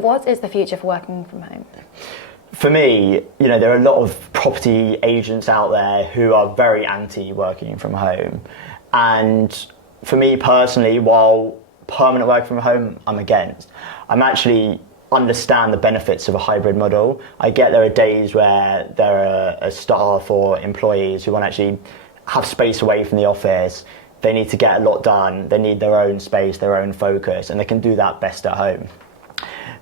What is the future for working from home? For me, there are a lot of property agents out there who are very anti working from home. And for me personally, while permanent work from home, I'm against. I'm actually understand the benefits of a hybrid model. I get there are days where there are a staff or employees who want to actually have space away from the office. They need to get a lot done. They need their own space, their own focus, and they can do that best at home.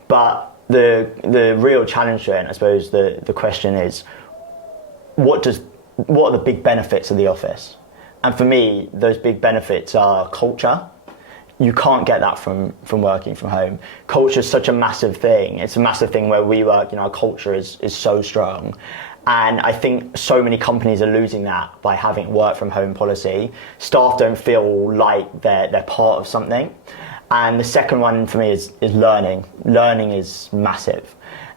But the real challenge to it, and I suppose the question is, what are the big benefits of the office? And for me, those big benefits are culture. You can't get that from working from home. Culture is such a massive thing. It's a massive thing where we work, our culture is so strong. And I think so many companies are losing that by having a work from home policy. Staff don't feel like they're part of something. And the second one for me is learning. Learning is massive.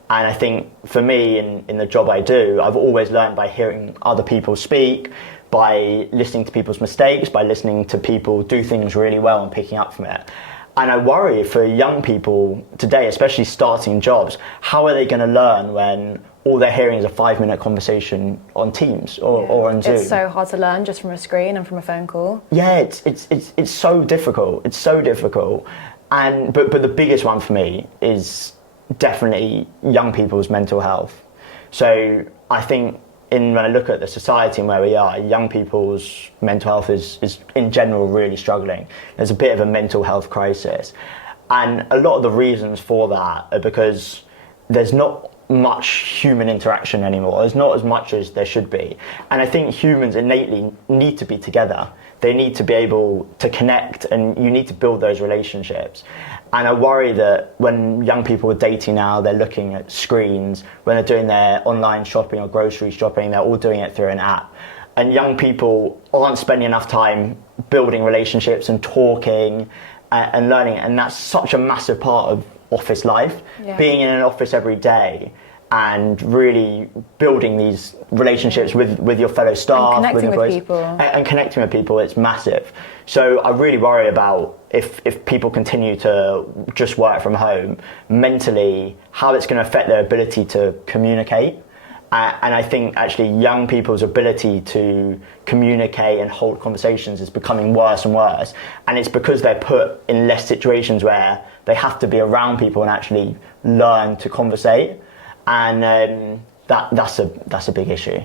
And I think for me in the job I do, I've always learned by hearing other people speak, by listening to people's mistakes, by listening to people do things really well and picking up from it. And I worry for young people today, especially starting jobs, how are they going to learn when all they're hearing is a 5-minute conversation on Teams or on Zoom? It's so hard to learn just from a screen and from a phone call. Yeah, it's so difficult. It's so difficult. But the biggest one for me is definitely young people's mental health. So I think when I look at the society and where we are, young people's mental health is in general really struggling. There's a bit of a mental health crisis. And a lot of the reasons for that are because there's not much human interaction anymore. There's not as much as there should be. And I think humans innately need to be together. They need to be able to connect, and you need to build those relationships. And I worry that when young people are dating now, they're looking at screens. When they're doing their online shopping or grocery shopping, they're all doing it through an app. And young people aren't spending enough time building relationships and talking and learning. And that's such a massive part of office life. Yeah. Being in an office every day and really building these relationships with your fellow staff, and connecting with people. And connecting with people, it's massive. So I really worry about if people continue to just work from home, mentally, how it's going to affect their ability to communicate. And I think actually young people's ability to communicate and hold conversations is becoming worse and worse. And it's because they're put in less situations where they have to be around people and actually learn to conversate. And that's a big issue.